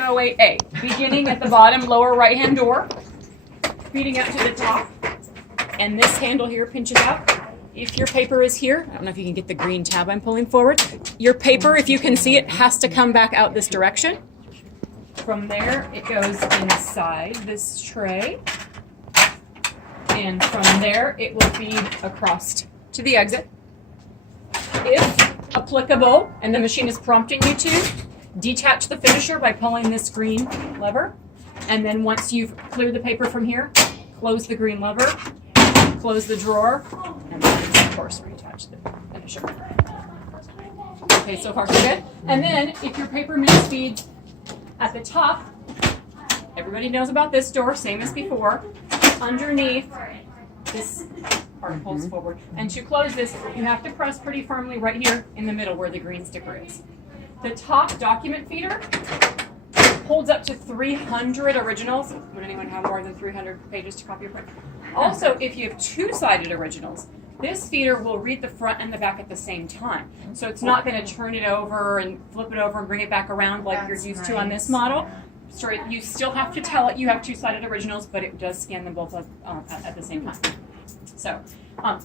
08A, beginning at the bottom lower right-hand door, feeding out to the top, and this handle here pinches out. If your paper is here, I don't know if you can get the green tab I'm pulling forward, your paper, if you can see it, has to come back out this direction. From there, it goes inside this tray, and from there, it will feed across to the exit. If applicable, and the machine is prompting you to, detach the finisher by pulling this green lever, and then once you've cleared the paper from here, close the green lever, close the drawer, and then of course reattach the finisher. Okay, so far so good. And then if your paper misfeeds at the top, everybody knows about this door, same as before. Underneath, this part pulls forward. And to close this, you have to press pretty firmly right here in the middle where the green sticker is. The top document feeder holds up to 300 originals. Would anyone have more than 300 pages to copy or print? Also, if you have two-sided originals, this feeder will read the front and the back at the same time. So it's not going to turn it over and flip it over and bring it back around like you're used to on this model. So you still have to tell it you have two-sided originals, but it does scan them both at the same time. So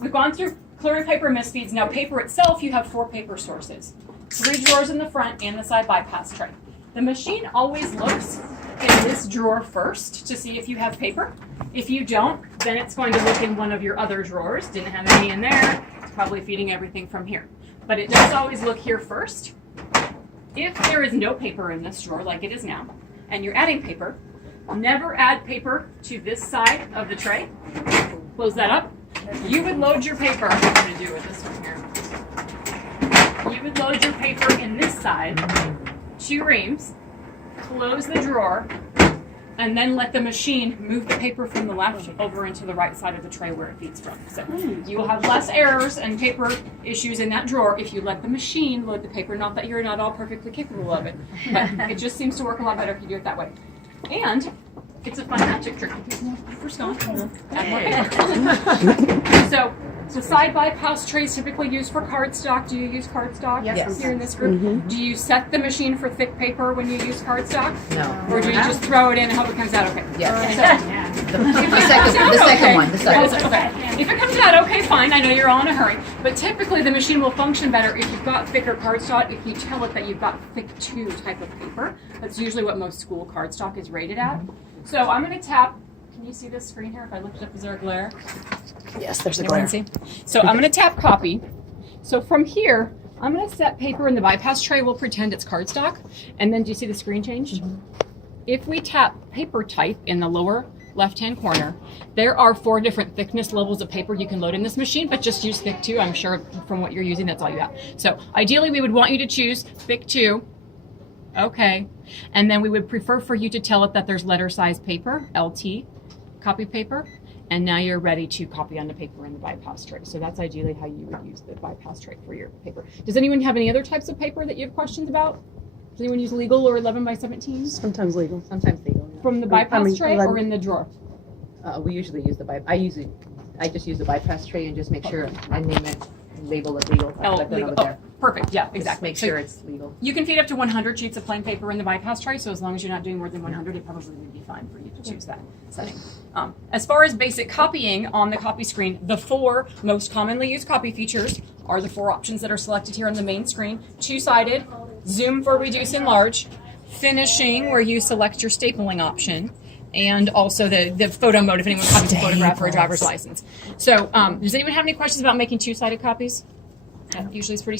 we've gone through clearing paper misfeeds. Now paper itself, you have 4 paper sources. 3 drawers in the front and the side bypass tray. The machine always looks in this drawer first to see if you have paper. If you don't, then it's going to look in one of your other drawers. Didn't have any in there. It's probably feeding everything from here. But it does always look here first. If there is no paper in this drawer, like it is now, and you're adding paper, never add paper to this side of the tray. Close that up. You would load your paper. I'm going to do with this one here. You would load your paper in this side, 2 reams, close the drawer, and then let the machine move the paper from the left over into the right side of the tray where it feeds from. So you will have less errors and paper issues in that drawer if you let the machine load the paper. Not that you're not all perfectly capable of it, but it just seems to work a lot better if you do it that way. And it's a fun magic trick because more paper's gone. Add more paper. So the side bypass tray is typically used for cardstock. Do you use cardstock? Yes. Here in this group? Do you set the machine for thick paper when you use cardstock? No. Or do you just throw it in and hope it comes out okay? Yes. So, The second one. okay. If it comes out okay, fine. I know you're all in a hurry. But typically the machine will function better if you've got thicker cardstock, if you tell it that you've got thick 2 type of paper. That's usually what most school cardstock is rated at. So I'm going to tap. Can you see this screen here? If I lift it up, is there a glare? Yes, there's a Anyone glare. see? So I'm going to tap copy. So from here, I'm going to set paper in the bypass tray. We'll pretend it's cardstock. And then do you see the screen changed? If we tap paper type in the lower left-hand corner, there are 4 different thickness levels of paper you can load in this machine, but just use thick 2. I'm sure from what you're using, that's all you have. So ideally, we would want you to choose thick 2. Okay. And then we would prefer for you to tell it that there's letter size paper, LT, copy paper. And now you're ready to copy on the paper in the bypass tray. So that's ideally how you would use the bypass tray for your paper. Does anyone have any other types of paper that you have questions about? Does anyone use legal or 11 by 17? Sometimes legal. Sometimes legal. Yeah. From the bypass tray or in the drawer? We usually use the I just use the bypass tray and just make sure I name it, label it legal. Legal. Oh, perfect. Yeah, exactly. Just make sure it's legal. You can feed up to 100 sheets of plain paper in the bypass tray, so as long as you're not doing more than 100, it probably would be fine for you to choose that setting. As far as basic copying on the copy screen, the 4 most commonly used copy features are the 4 options that are selected here on the main screen. 2-sided, zoom for reduce and large, finishing where you select your stapling option, and also the photo mode if anyone copies a photograph or a driver's license. So does anyone have any questions about making 2-sided copies? That usually is pretty